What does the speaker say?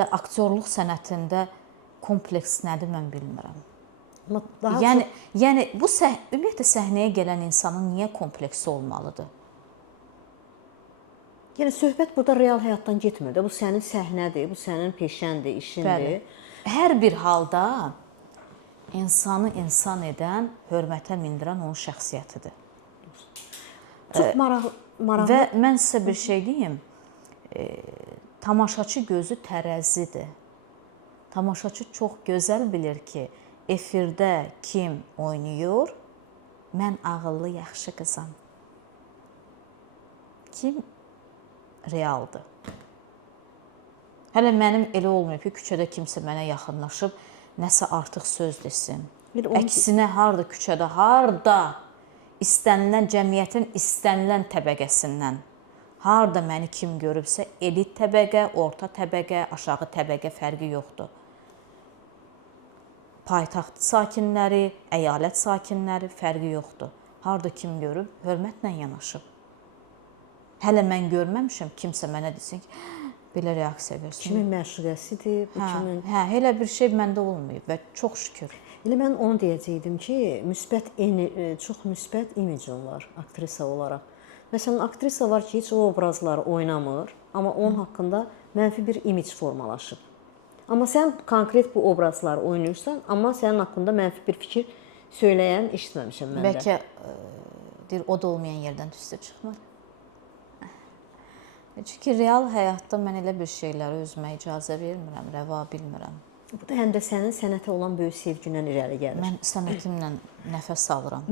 ümumiyyətlə aktyorluq sənətində kompleks nədir mən bilmirəm. Daha Yəni bu ümumiyyətlə səhnəyə gələn insanın niyə kompleksi olmalıdır? Yəni söhbət burada real həyatdan getmir də. Bu sənin səhnədir, bu sənin peşəndir, işindir. Bəli. Hər bir halda insanı insan edən, hörmətə mindirən onun şəxsiyyətidir. Çox maraqlı. Və mən sizə bir şey deyim. Tamaşaçı gözü tərəzidir. Tamaşaçı çox gözəl bilir ki, efirdə kim oynayır, mən ağıllı, yaxşı qızam. Kim realdır. Hələ mənim elə olmayıb ki, küçədə kimsə mənə yaxınlaşıb, nəsə artıq söz desin. Əksinə, harda küçədə, harda istənilən, cəmiyyətin istənilən təbəqəsindən, harda məni kim görübsə, elit təbəqə, orta təbəqə, aşağı təbəqə fərqi yoxdur. Paytaxt sakinləri, əyalət sakinləri fərqi yoxdur. Harda kim görüb, hörmətlə yanaşıb. Hələ mən görməmişəm, kimsə mənə desin ki, belə reaksiya versin. Kimin məşuqəsidir, bu kimin... Elə bir şey məndə olmayıb və çox şükür. Elə mən onu deyəcəkdim ki, çox müsbət imicin var aktrisa olaraq. Məsələn, aktrisa var ki, heç o obrazları oynamır, amma onun haqqında mənfi bir imic formalaşıb. Amma sən konkret bu obrazları oynayırsan, amma sənin haqqında mənfi bir fikir söyləyən eşitməmişəm mən də. Bəlkə o da olmayan yerdən tüstü çıxmır. Çünki real həyatda mən elə bir şeyləri özümə icazə vermirəm, rəva bilmirəm. Bu da həm də sənin sənətə olan böyük sevgindən irəli gəlir. Mən sənətimlə nəfəs alıram.